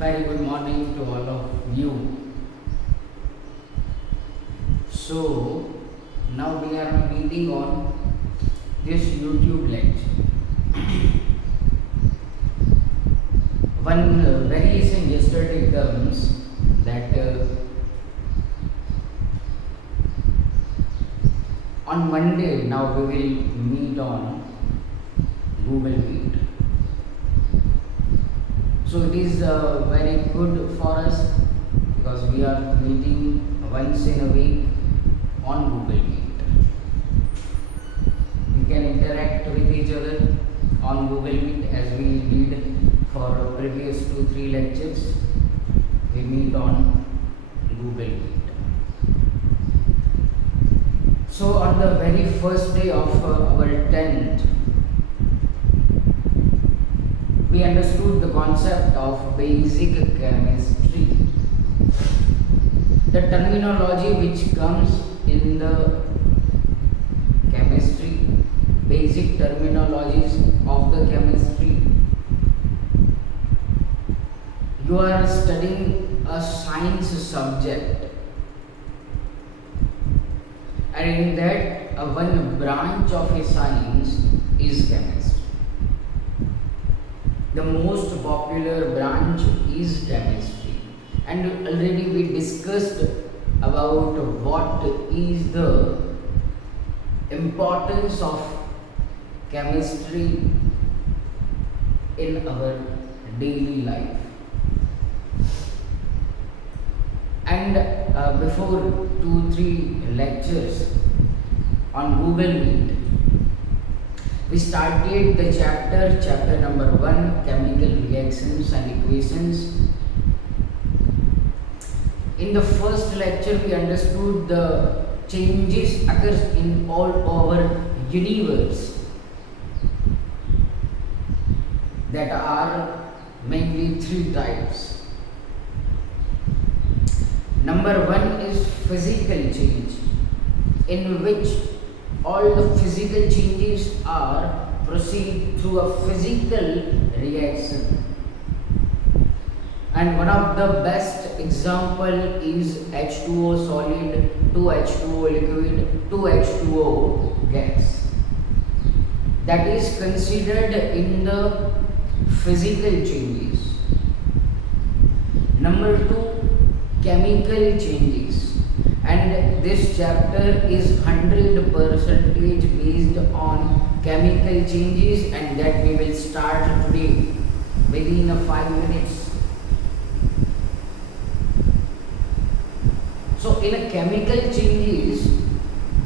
Very good morning to all of you. So, now we are meeting on this YouTube lecture. One variation yesterday comes that on Monday now we will meet on Google Meet. So it is very good for us because we are meeting once in a week on Google Meet. We can interact with each other on Google Meet as we did for previous 2-3 lectures. We meet on Google Meet. So on the very first day of our 10th, we understood the concept of basic chemistry. The terminology which comes in the chemistry, basic terminologies of the chemistry. You are studying a science subject, and in that one branch of a science is chemistry. The most popular branch is chemistry, and already we discussed about what is the importance of chemistry in our daily life. And before 2-3 lectures on Google Meet, we started the chapter number 1, chemical reactions and equations. In the first lecture, we understood the changes occurs in all our universe that are mainly 3 types. Number 1 is physical change, in which all the physical changes are proceed through a physical reaction. And one of the best example is H2O solid, 2H2O liquid, 2H2O gas. That is considered in the physical changes. Number 2, chemical changes. And this chapter is 100% based on chemical changes, and that we will start today within 5 minutes. So in a chemical changes,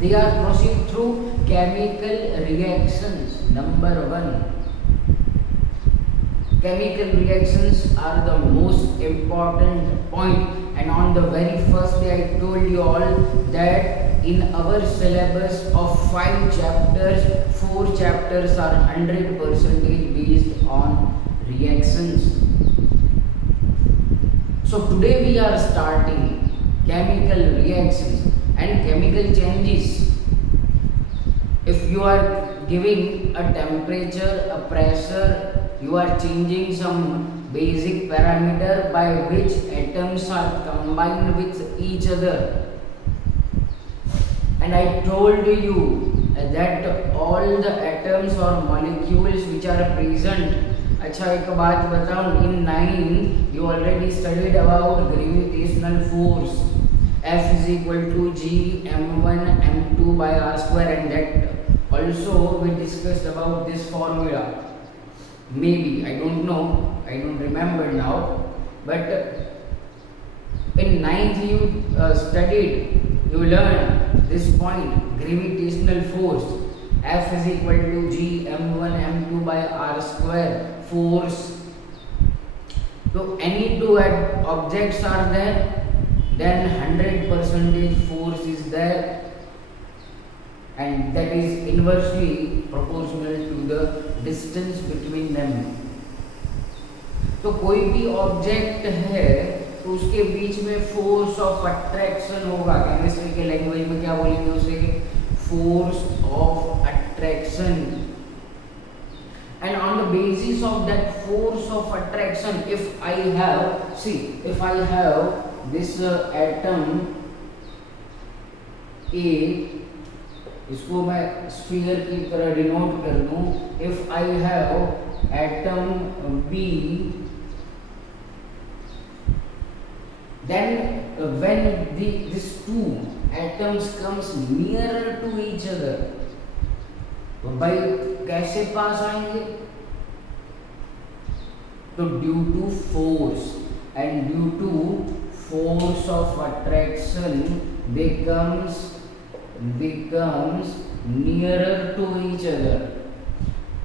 they are proceed through chemical reactions. Number 1, chemical reactions are the most important point. And on the very first day I told you all that in our syllabus of 5 chapters, 4 chapters are 100% based on reactions. So today we are starting chemical reactions and chemical changes. If you are giving a temperature, a pressure, you are changing some basic parameter by which atoms are combined with each other. And I told you that all the atoms or molecules which are present. अच्छा एक बात बताऊं, in 9 you already studied about gravitational force. F is equal to G m1 m2 by r square, and that also we discussed about this formula. Maybe, I don't know, I don't remember now, but in 9th you studied, you learned this point, gravitational force. F is equal to G m1 m2 by r square, force. So any two objects are there, then 100% force is there, and that is inversely proportional to the distance between them. तो कोई भी object है तो उसके बीच में force of attraction होगा. Chemistry के language में क्या बोलेंगे उसे? Force of attraction. And on the basis of that force of attraction, if I have, see, if I have this atom A, इसको मैं स्फीयर की तरह डिनोट कर दूं, if I have atom B, then when these two atoms comes nearer to each other, तो भाई कैसे पास आएंगे? तो due to force, and due to force of attraction becomes nearer to each other.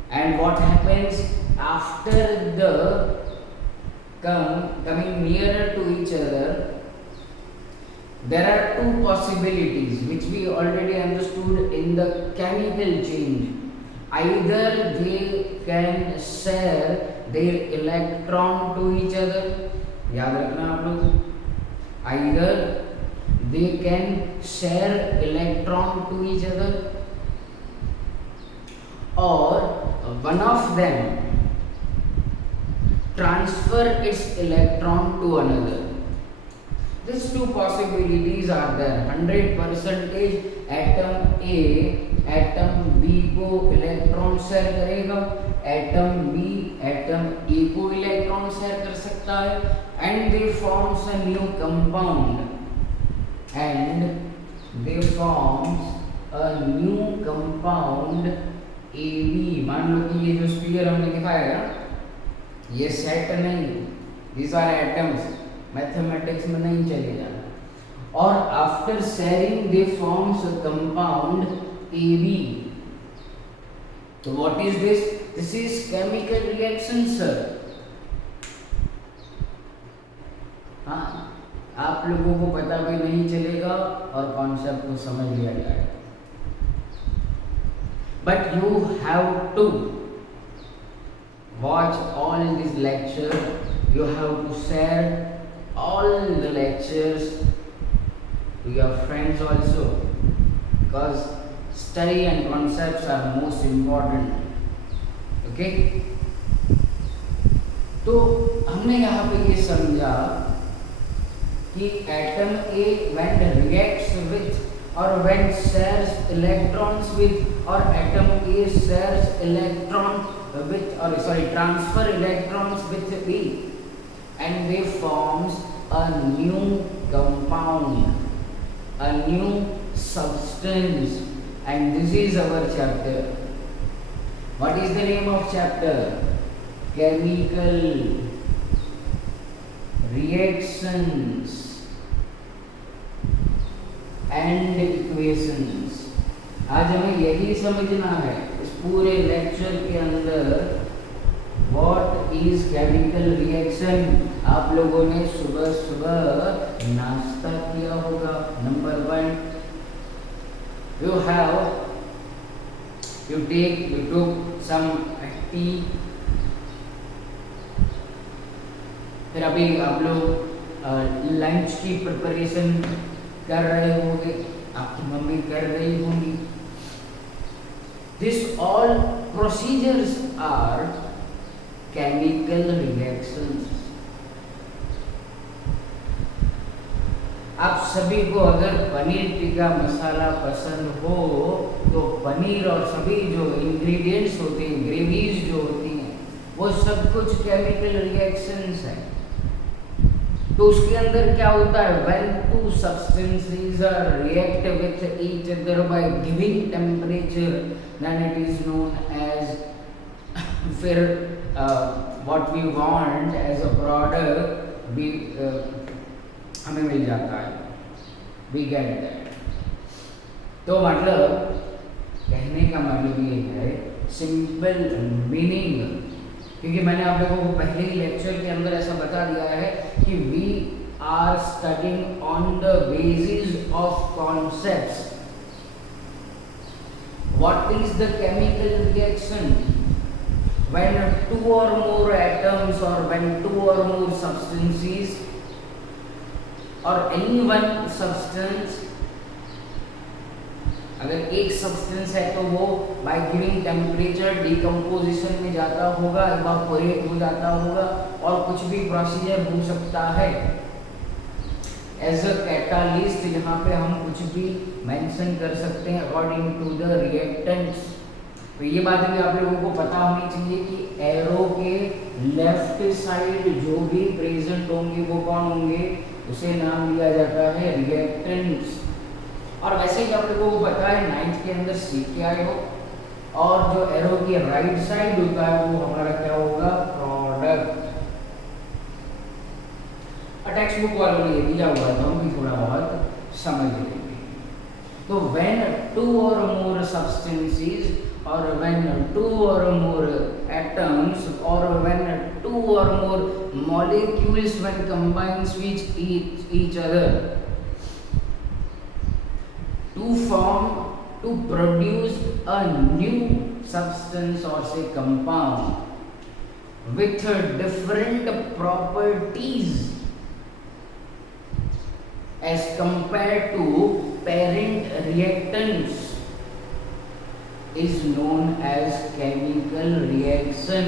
And what happens after the coming nearer to each other? There are two possibilities which we already understood in the chemical change. Either they can share their electron to each other, याद रखना आप लोग, either they can share electron to each other, or one of them transfer its electron to another. These two possibilities are there. 100% atom A atom B को electron share करेगा, atom B atom A को electron share कर सकता है, and they forms a new compound, AB. मान लो कि ये जो स्फीयर हमने दिखाया ना, ये सेट नहीं, these are atoms, मैथमेटिक्स में नहीं चले जाना, और after sharing they forms a compound AB. तो what is this? This is chemical reaction sir. हाँ, आप लोगों को पता भी नहीं चलेगा और कॉन्सेप्ट को समझ लिया जाएगा. But you have to watch all this lecture. You have to share all the lectures to your friends also, because study and concepts are most important. Okay? तो हमने यहाँ पे ये समझा कि atom A when reacts with or when shares electrons with, or atom A shares electron with, or sorry, transfer electrons with B, and they forms a new compound, a new substance, and this is our chapter. What is the name of chapter? Chemical reactions and equations. आज हमें यही समझना है इस पूरे lecture के अंदर, what is chemical reaction. आप लोगों ने सुबह सुबह नाश्ता किया होगा. Number 1, you took some tea. फिर अभी आप लोग लंच की प्रिपरेशन कर रहे होंगे, आपकी मम्मी कर रही होंगी. This all procedures are chemical reactions. आप सभी को अगर पनीर टिक्का मसाला पसंद हो तो पनीर और सभी जो इंग्रेडिएंट्स होते हैं, ग्रेवीज जो होती हैं, वो सब कुछ केमिकल रिएक्शंस हैं. तो उसके अंदर क्या होता है? when two substances react with each other by giving temperature, then it is known as फिर what we want as a product we हमें मिल जाता है, we get that. तो मतलब कहने का मतलब ये है, सिंपल मीनिंग, क्योंकि मैंने आप लोगों को पहले ही लेक्चर के अंदर ऐसा बता दिया है कि we are studying on the basis of concepts. What is the chemical reaction? when two or more atoms, or when two or more substances, or any one substance अगर एक सब्सटेंस है तो वो बाय गिविंग टेम्परेचर डिकम्पोजिशन में जाता होगा, evaporate हो जाता होगा और कुछ भी प्रोसीजर हो सकता है। एज अ कैटालिस्ट यहाँ पे हम कुछ भी मेंशन कर सकते हैं अकॉर्डिंग टू द रिएक्टेंट्स। तो ये बात भी आप लोगों को पता होनी चाहिए कि एरो के लेफ्ट साइड जो भी प्रेजेंट होंगे वो कौन होंगे, उसे नाम दिया जाता है रिएक्टेंट्स। और वैसे ही आप लोगों को पता है 9th के अंदर CKI हो, और जो एरो की राइट साइड होता है वो हमारा क्या होगा, प्रोडक्ट। टेक्स्ट बुक वालों ने ये दिया हुआ था, हम भी थोड़ा बहुत समझ लेंगे। तो व्हेन टू और मोर substances or when two or more atoms or when two or more molecules when combines with each other to produce a new substance or say compound with different properties as compared to parent reactants is known as chemical reaction।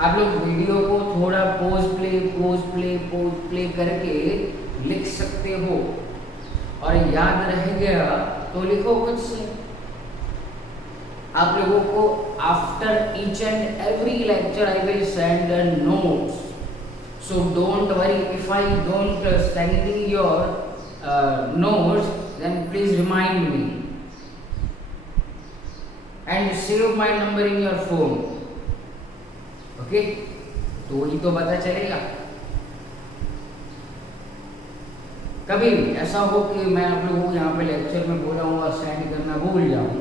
आप लोग video को थोड़ा pose play करके लिख सकते हो, और याद रह गया तो लिखो कुछ से। आप लोगों को after each and every lecture I will send notes, so don't worry if I don't sending your notes, then please remind me and save my number in your phone, okay? तो ही तो पता चलेगा। कभी ऐसा हो कि मैं आप लोगों को यहाँ पे लेक्चर में बोला हूँ और सेंड करना भूल जाऊँ,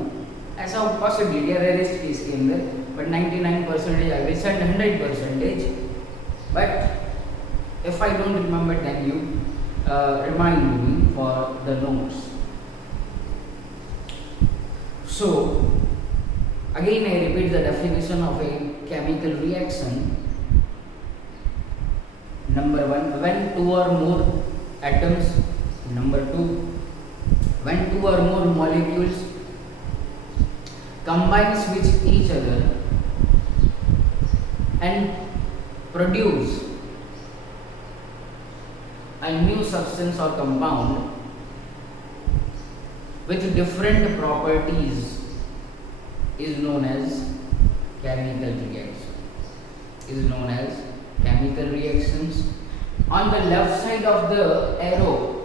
ऐसा पॉसिबिलिटी है रेयरेस्ट केस के अंदर, but 99% I will send 100%, but if I don't remember then you remind me for the notes. So again I repeat the definition of a chemical reaction. Number 1, when two or more atoms. Number 2, when two or more molecules combines with each other and produce a new substance or compound with different properties is known as chemical reaction. Is known as chemical reactions. On the left side of the arrow,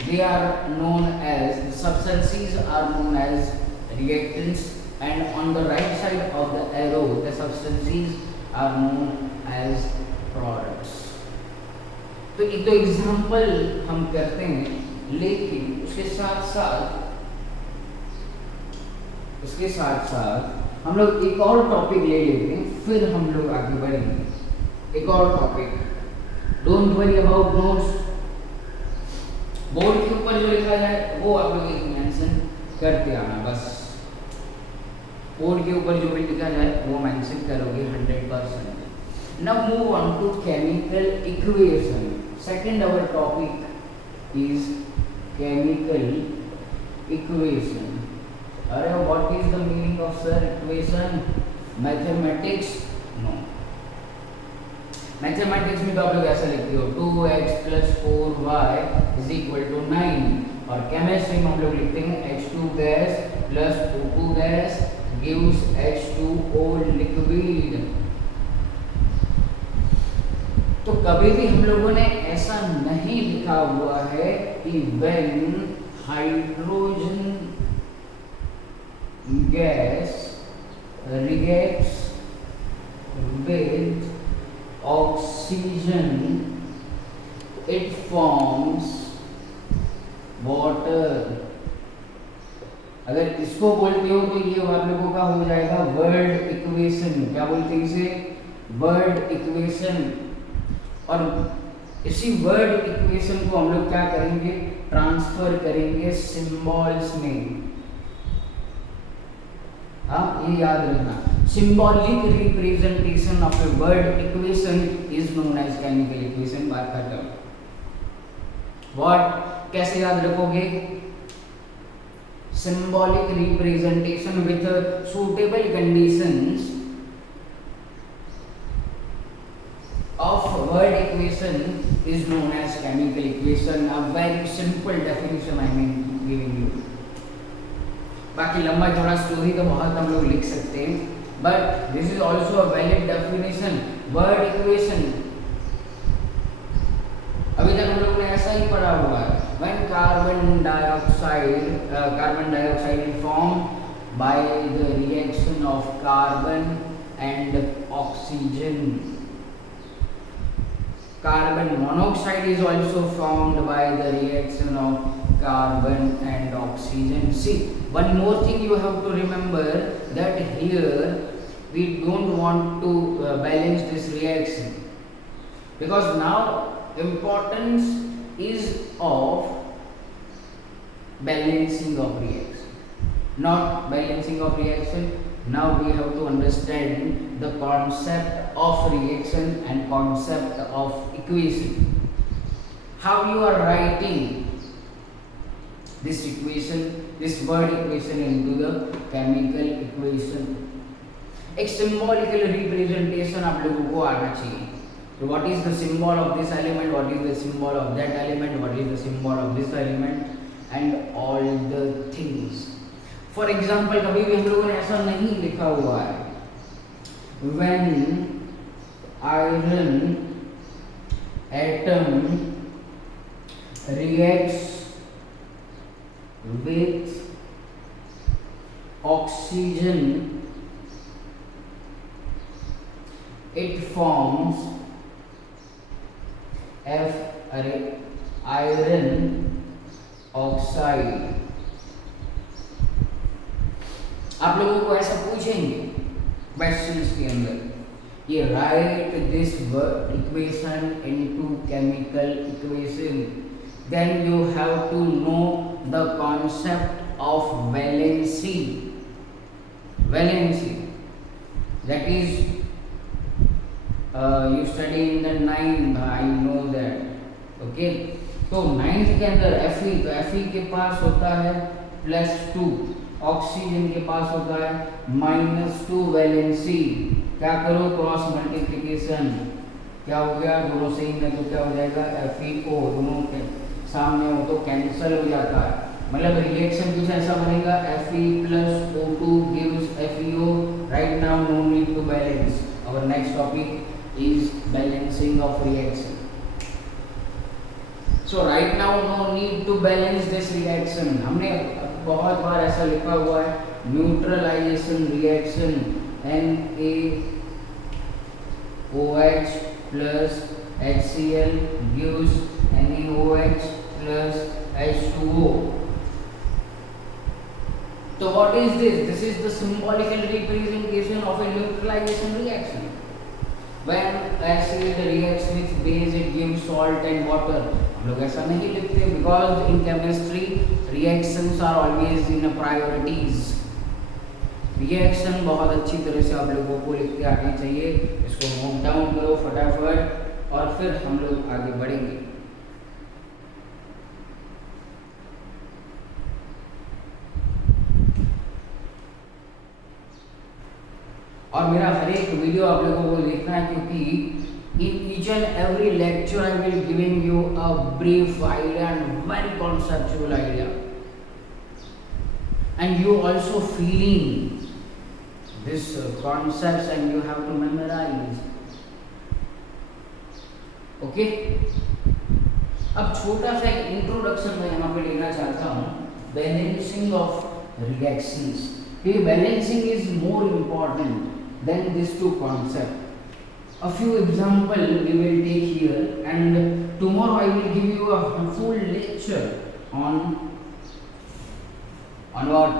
they are known as, the substances are known as reactants, and on the right side of the arrow, the substances are known as products. तो एक दो example हम करते हैं, लेकिन उसके साथ साथ हम लोग एक और टॉपिक ले लेते हैं, फिर हम लोग आगे बढ़ेंगे। एक और topic, don't worry about notes, board के ऊपर जो लिखा जाए वो आप लोग एक मेंशन करते आना, बस बोर्ड के ऊपर जो भी लिखा जाए वो मेंशन करोगे 100%। Now move on to chemical equation. Second hour topic is chemical equation. अरे what is the meaning of sir equation? Mathematics? No, mathematics में तो आप लोग ऐसा लिखते हो 2x + 4y = 9, और केमिस्ट्री में हम लोग लिखते हैं H2 gas + O2 gas gives H2O liquid. तो कभी भी हम लोगों ने ऐसा नहीं लिखा हुआ है कि when hydrogen gas reacts with oxygen it forms water। अगर इसको बोलते हो तो ये आप लोगों का हो जाएगा वर्ड इक्वेशन। क्या बोलते हैं इसे? Word equation. और इसी वर्ड इक्वेशन को हम लोग क्या करेंगे? ट्रांसफर करेंगे सिंबल्स में। हाँ, ये याद रखना, symbolic representation of a word equation is known as chemical equation. बात खत्म। व्हाट? कैसे याद रखोगे? Symbolic representation with suitable conditions of word equation is known as chemical equation. A very simple definition I am giving you. बाकी लंबा चौड़ा story तो बहुत हम लोग लिख सकते हैं, but this is also a valid definition. Word equation अभी तक हम लोग ने ऐसा ही पढ़ा हुआ है. When carbon dioxide is formed by the reaction of carbon and oxygen. Carbon monoxide is also formed by the reaction of carbon and oxygen. See, one more thing you have to remember, that here we don't want to balance this reaction, because now importance is of balancing of reaction, not balancing of reaction. Now we have to understand the concept of reaction and concept of equation. How you are writing this equation, this word equation into the chemical equation. एक symbolical representation आप लोगों को आना चाहिए. So what is the symbol of this element, what is the symbol of that element, what is the symbol of this element, and all the things. For example, कभी भी हम लोगों ने ऐसा नहीं लिखा हुआ है, when iron atom reacts with oxygen, it forms iron oxide. आप लोगों को ऐसा पूछेंगे क्वेश्चंस के अंदर, ये write this equation into chemical equation, then you have to know the concept of valency. Valency, that is you study in the 9th, I know that. Okay, तो 9th के अंदर Fe, तो Fe के पास होता है +2, ऑक्सीजन के पास होता है -2 वैलेंसी. क्या करो, क्रॉस मल्टीप्लिकेशन, क्या हो गया, दोनों सेम है तो क्या हो जाएगा, FeO, दोनों के सामने हो तो कैंसिल हो जाता है. मतलब रिएक्शन कुछ ऐसा बनेगा, Fe + O2 gives FeO. Right now no need to balance. Our next topic is balancing of reaction. So right now no need to balance this reaction. हमने बहुत बार ऐसा लिखा हुआ है, neutralization reaction NaOH plus HCl gives NaOH plus H2O. So what is this? This is the symbolical representation of a neutralization reaction. When acid reacts with base, it gives salt and water. हम लोग ऐसा नहीं लिखते, because in chemistry reactions are always in priorities. Reaction बहुत अच्छी तरह से आप लोगों को लिखते आनी चाहिए. इसको नोट डाउन करो फटाफट और फिर हम लोग आगे बढ़ेंगे. और मेरा हर एक वीडियो आप लोगों को देखना है, क्योंकि in each and every lecture I will giving you a brief idea and very conceptual idea, and you also feeling this concepts and you have to memorize. Okay, अब छोटा सा एक इंट्रोडक्शन मैं यहाँ पे लेना चाहता हूँ, बैलेंसिंग ऑफ रिएक्शंस. ये balancing is more important than these two concepts. A few example we will take here, and tomorrow I will give you a full lecture on what?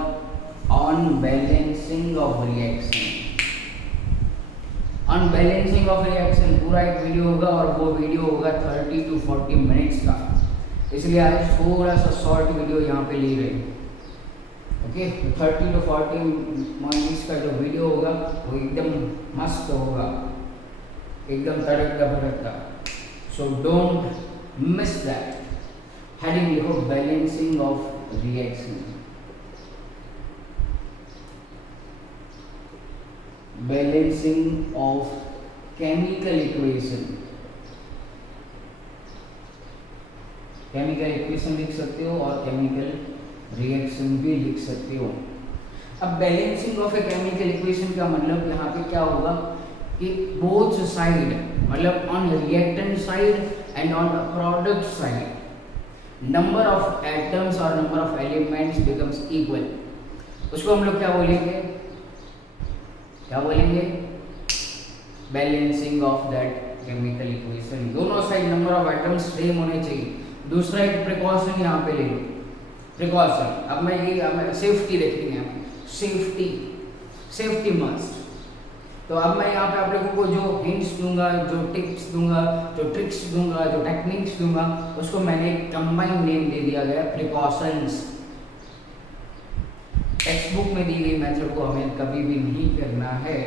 On balancing of reaction. On balancing of reaction पूरा एक video होगा, और वो video होगा 30 to 40 minutes का, इसलिए आज थोड़ा सा शॉर्ट वीडियो यहाँ पे ले रहे हैं. ओके, 30 to 40 मिनट्स का जो वीडियो होगा वो एकदम मस्त होगा, एकदम तड़कता भड़कता. So don't miss that. Heading लिखो balancing of reaction, balancing of chemical equation, chemical equation लिख सकते हो और केमिकल रिएक्शन भी लिख सकते हो। अब balancing of a chemical equation का मतलब यहाँ पे क्या होगा कि बोथ साइड, मतलब on reactant side and on product side number of atoms और number of elements becomes equal. उसको हम लोग क्या बोलेंगे, क्या बोलेंगे, balancing of that chemical equation. दोनों side number of atoms same होने चाहिए। दूसरा एक प्रिकॉशन यहाँ पे ले लो, प्रिकॉशन। अब मैं ये सेफ्टी रखनी है, सेफ्टी, सेफ्टी मस्ट। तो अब मैं यहाँ पे आप लोगों को जो हिंट्स दूंगा, जो टिप्स दूंगा, जो ट्रिक्स दूंगा, जो टेक्निक्स दूंगा, उसको मैंने कंबाइंड नेम दे दिया गया प्रिकॉशंस। टेक्स्ट बुक में दी गई मेथड को हमें कभी भी नहीं करना है।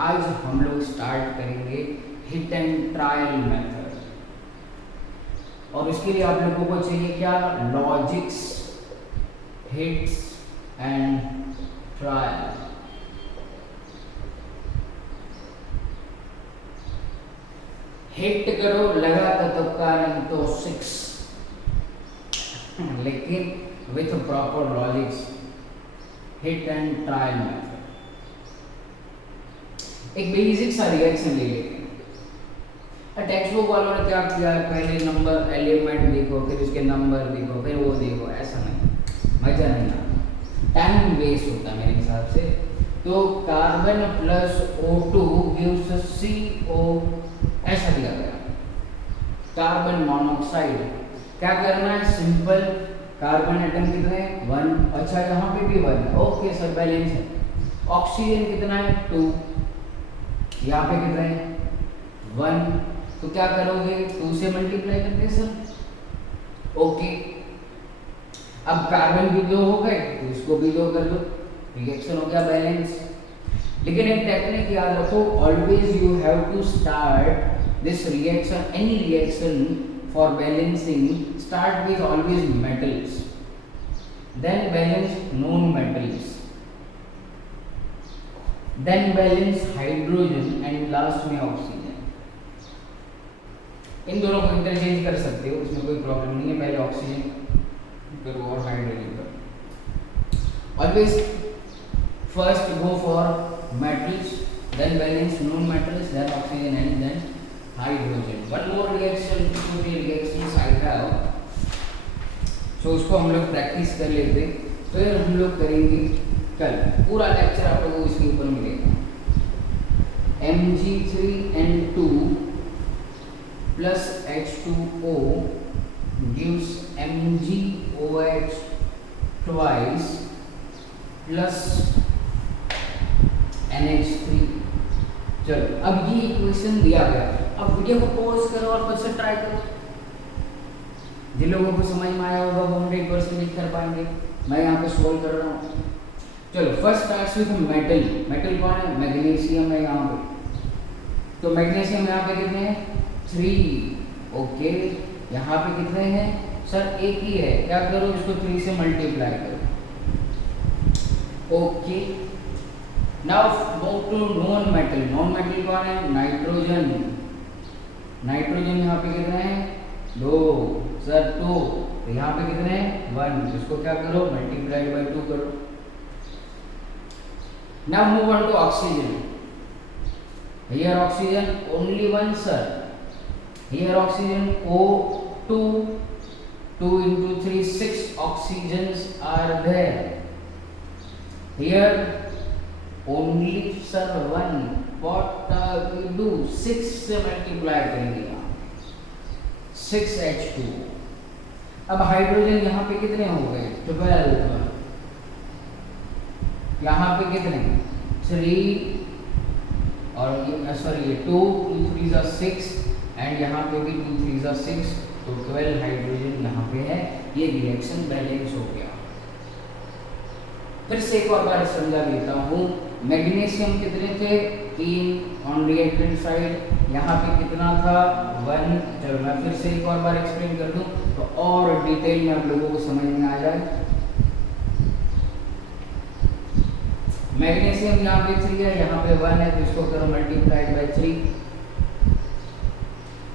आज हम लोग स्टार्ट करेंगे हिट एंड ट्रायल मेथड, और उसके लिए आप लोगों को चाहिए क्या, logics, hits and trial. Hit करो लगा तो कारण तो 6, लेकिन with proper logics, hit and trial method. एक बेसिक सा रिएक्शन ले लेते हैं। टेक्स्ट बुक वालों ने क्या किया है, पहले नंबर एलिमेंट देखो, फिर उसके नंबर देखो, फिर वो देखो, ऐसा नहीं, मजा नहीं आता, टाइम वेस्ट होता है मेरे हिसाब से। तो carbon plus O2 gives CO, ऐसा दिया गया, कार्बन मोनोऑक्साइड। क्या करना है, सिंपल, कार्बन एटम कितने हैं, 1। अच्छा यहाँ पे भी 1, ओके सर बैलेंस है। ऑक्सीजन कितना है, 2, यहाँ पे कितना है, 1। तो क्या करोगे, 2 से मल्टीप्लाई करते सर, ओके। अब कार्बन भी 2 हो गए तो इसको भी 2 कर दो, रिएक्शन हो गया बैलेंस। लेकिन एक टेक्निक याद रखो, always you have to start this reaction, any reaction for balancing start with always metals, then balance non metals, then balance hydrogen and last में ऑक्सीजन। इन दोनों को इंटरचेंज कर सकते हो, इसमें कोई प्रॉब्लम नहीं है। पहले ऑक्सीजन करो और हाइड्रोजन करो। Always first go for metals, then balance non metals, then oxygen and then hydrogen. One more reaction, reactions I have, so उसको हम लोग प्रैक्टिस कर लेते, फिर हम लोग करेंगे कल। पूरा लेक्चर आप लोगों को इसके ऊपर मिलेगा। Mg3N2 plus H2O gives MgOH twice plus NH3। चलो अब ये इक्वेशन दिया गया, अब वीडियो को पॉज करो और खुद से ट्राई करो। जिन लोगों को समझ में आया होगा वो 100% लिख कर पाएंगे। मैं यहाँ पे सोल्व कर रहा हूँ। चलो first starts with metal. Metal कौन है, मैग्नीशियम है यहाँ पे। तो मैग्नीशियम यहाँ पे कितने हैं, 3, ओके। यहाँ पे कितने हैं सर, एक ही है। क्या करो, इसको 3 से मल्टीप्लाई करो, okay. Now move to non metal. Non metal कौन है, नाइट्रोजन। नाइट्रोजन यहाँ पे कितने हैं, 2 सर, 2। तो यहाँ पे कितने हैं, 1। इसको क्या करो, मल्टीप्लाई बाय 2 करो। Now move on to oxygen. Here oxygen only 1 sir. Here oxygen O2, 2 into 3, 6 oxygens are there. Here only sir 1. What we do, 6 से मल्टीप्लाई करेंगे यहाँ, 6H2। अब हाइड्रोजन यहाँ पे कितने हो गए, 12। यहाँ पे कितने, 3 और ये सॉरी, ये 2 3 are 6 एंड यहाँ पे भी 2 3 are 6, तो 12 हाइड्रोजन यहाँ पे है। ये रिएक्शन बैलेंस हो गया। फिर से एक और बार समझा देता हूँ। मैग्नीशियम कितने थे 3 ऑन रिएक्टेंट साइड, यहाँ पे कितना था 1। चलो मैं फिर से एक और बार एक्सप्लेन कर दूं तो और डिटेल में आप लोगों को समझ में आ जाए। मैग्नीशियम यहाँ पे 3 है, यहाँ पे 1 है, तो इसको करो मल्टीप्लाइड बाय 3।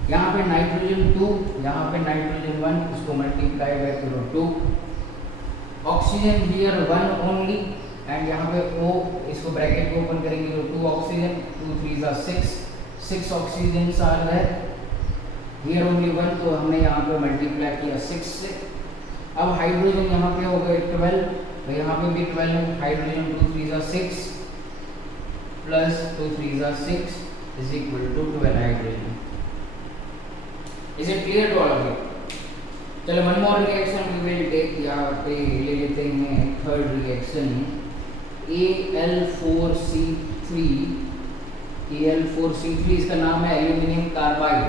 यहाँ पे नाइट्रोजन 2, यहाँ पे नाइट्रोजन 1, इसको मल्टीप्लाई बाय करो 2। ऑक्सीजन हियर 1 ओनली एंड यहाँ पे O, इसको ब्रैकेट को ओपन करेंगे तो 2 oxygen, 2 3 are 6 oxygen are there, here only 1, तो हमने यहाँ पे मल्टीप्लाई किया 6 से। अब हाइड्रोजन यहाँ पे हो गए 12, तो यहाँ पे भी 12 है, hydrogen 2 3 are 6 plus 2 3 are 6 is equal to 12 hydrogen. Is it clear to all of you? चलो one more reaction we will take, यहाँ पे ले लेते हैं थर्ड रिएक्शन Al4C3 इसका नाम है एल्यूमिनियम कार्बाइड।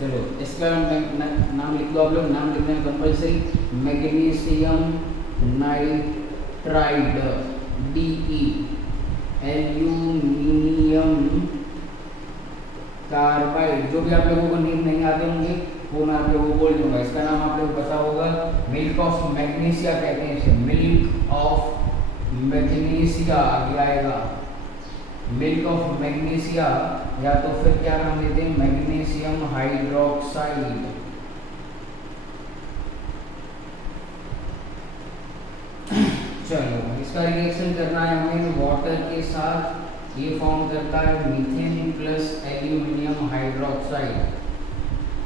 चलो इसका नाम लिख लो आप लोग, नाम लिखना है compulsory, magnesium nitride DE, aluminium carbide. जो भी आप लोगों को नेम नहीं आते होंगे वो मैं आप लोगों को बोल दूंगा। इसका नाम आप लोगों को पता होगा, मिल्क ऑफ मैग्नीशिया कहते हैं इसे, मिल्क ऑफ मैग्नीशिया आगे आएगा, मिल्क ऑफ मैग्नीशिया, या तो फिर क्या नाम देते हैं मैग्नीशियम हाइड्रोक्साइड। चलो इसका रिएक्शन करना है हमें वाटर के साथ, ये फॉर्म करता है मीथेन प्लस एल्यूमिनियम हाइड्रोक्साइड।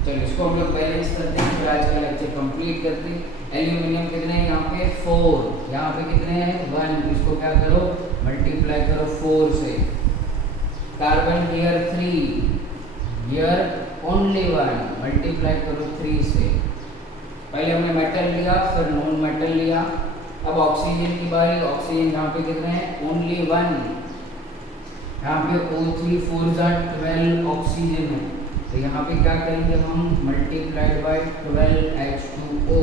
चलो इसको हम लोग बैलेंस करते हैं, फिर आज का लेक्चर कंप्लीट करते हैं। एल्यूमिनियम कितने हैं यहाँ पे 4, यहाँ पे कितने हैं 1, इसको क्या करो मल्टीप्लाई करो 4 से। Carbon here 3, here only 1, multiply करो 3 से। पहले हमने मेटल लिया फिर नॉन मेटल लिया, अब ऑक्सीजन की बारी। ऑक्सीजन यहाँ पे कितने हैं ओनली 1, यहाँ पे O3 4 12 ऑक्सीजन है, तो यहाँ पे क्या करेंगे हम मल्टीप्लाइड बाय 12 H2O।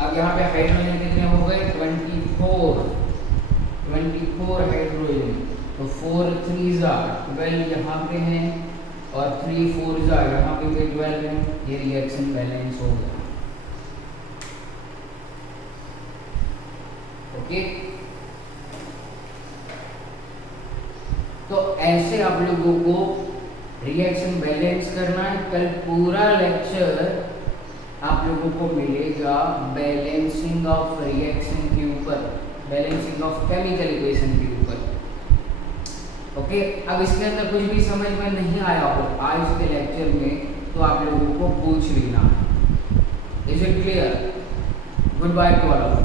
अब यहाँ पे हाइड्रोजन कितने हो गए 24 हाइड्रोजन, तो 4 3 12 यहाँ पे हैं और 3 4 यहाँ पे भी 12 है, ये रिएक्शन बैलेंस हो गया। ओके, तो ऐसे आप लोगों को रिएक्शन बैलेंस करना है। कल पूरा लेक्चर आप लोगों को मिलेगा बैलेंसिंग ऑफ रिएक्शन के ऊपर, बैलेंसिंग ऑफ केमिकल इक्वेशन के ऊपर। ओके, अब इसके अंदर कुछ भी समझ में नहीं आया हो आज के लेक्चर में तो आप लोगों को पूछ लेना। Is it clear? Good by two all of you.